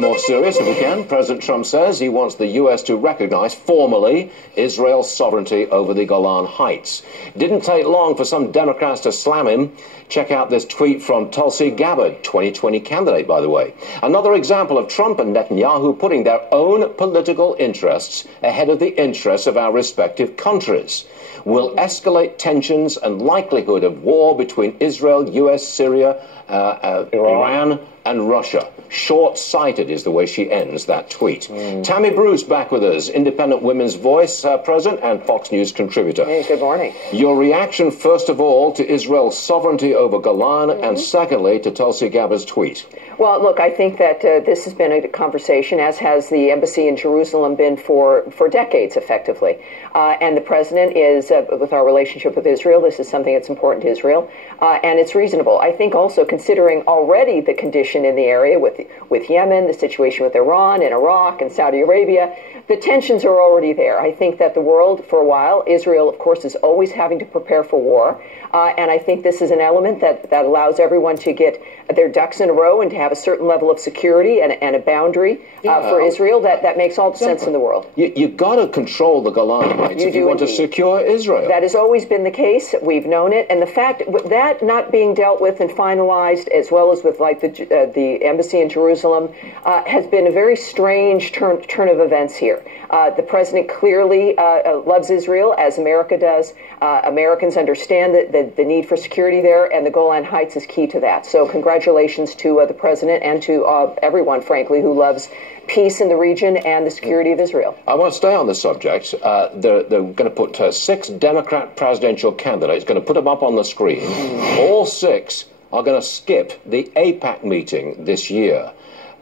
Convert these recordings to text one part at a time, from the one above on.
More serious, if we can, President Trump says he wants the U.S. to recognize formally Israel's sovereignty over the Golan Heights. Didn't take long for some Democrats to slam him. Check out this tweet from Tulsi Gabbard, 2020 candidate, by the way. Another example of Trump and Netanyahu putting their own political interests ahead of the interests of our respective countries. Will escalate tensions and likelihood of war between Israel, U.S., Syria, Iran and Russia. Short-sighted is the way she ends that tweet. Tammy Bruce back with us, Independent Women's Voice president and Fox News contributor. Hey, good morning. Your reaction, first of all, to Israel's sovereignty over Golan, and secondly, to Tulsi Gabbard's tweet. Well, look, I think that this has been a conversation, as has the embassy in Jerusalem been for decades, effectively. And the president is, with our relationship with Israel, this is something that's important to Israel, and it's reasonable. I think also considering already the condition in the area with Yemen, the situation with Iran and Iraq and Saudi Arabia, the tensions are already there. I think that the world, for a while, Israel, of course, is always having to prepare for war. And I think this is an element that allows everyone to get their ducks in a row and to have a certain level of security and a boundary for Israel that makes all the sense in the world. You've got to control the Golan Heights if you want to secure Israel. That has always been the case. We've known it. And the fact that not being dealt with and finalized, as well as with like the embassy in Jerusalem, has been a very strange turn of events here. The president clearly loves Israel, as America does. Americans understand the need for security there, and the Golan Heights is key to that. So congratulations to the president and to everyone, frankly, who loves peace in the region and the security of Israel. I want to stay on this subject. They're going to put 6 Democrat presidential candidates, going to put them up on the screen. All 6 are going to skip the AIPAC meeting this year.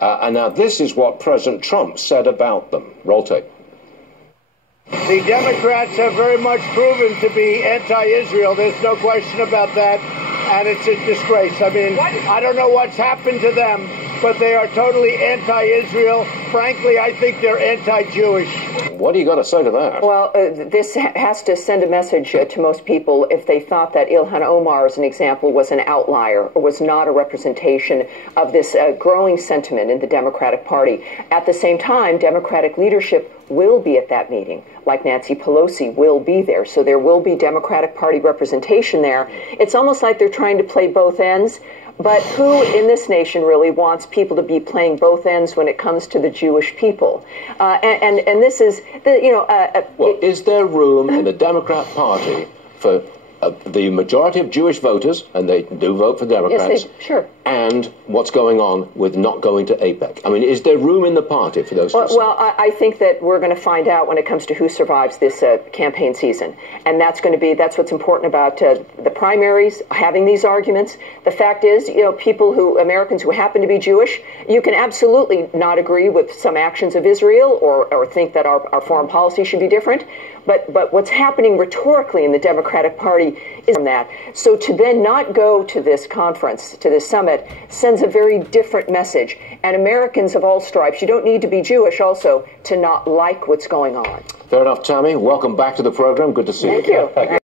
And now this is what President Trump said about them. Roll tape. The Democrats have very much proven to be anti-Israel. There's no question about that. And it's a disgrace. I mean, I don't know what's happened to them, but they are totally anti-Israel. Frankly, I think they're anti-Jewish. What do you got to say to that? Well, this has to send a message to most people if they thought that Ilhan Omar, as an example, was an outlier or was not a representation of this growing sentiment in the Democratic Party. At the same time, Democratic leadership will be at that meeting, like Nancy Pelosi will be there. So there will be Democratic Party representation there. It's almost like they're trying to play both ends. But who in this nation really wants people to be playing both ends when it comes to the Jewish people? And this is, well, is there room in the Democrat Party for the majority of Jewish voters, and they do vote for Democrats, yes, sure, and what's going on with not going to AIPAC? I mean, is there room in the party for those two? Well, I think that we're going to find out when it comes to who survives this campaign season. And that's what's important about the primaries, having these arguments. The fact is, Americans who happen to be Jewish, you can absolutely not agree with some actions of Israel or think that our foreign policy should be different. But what's happening rhetorically in the Democratic Party is from that. So to then not go to this conference, to this summit, sends a very different message. And Americans of all stripes, you don't need to be Jewish also to not like what's going on. Fair enough, Tammy. Welcome back to the program. Good to see you. Thank you.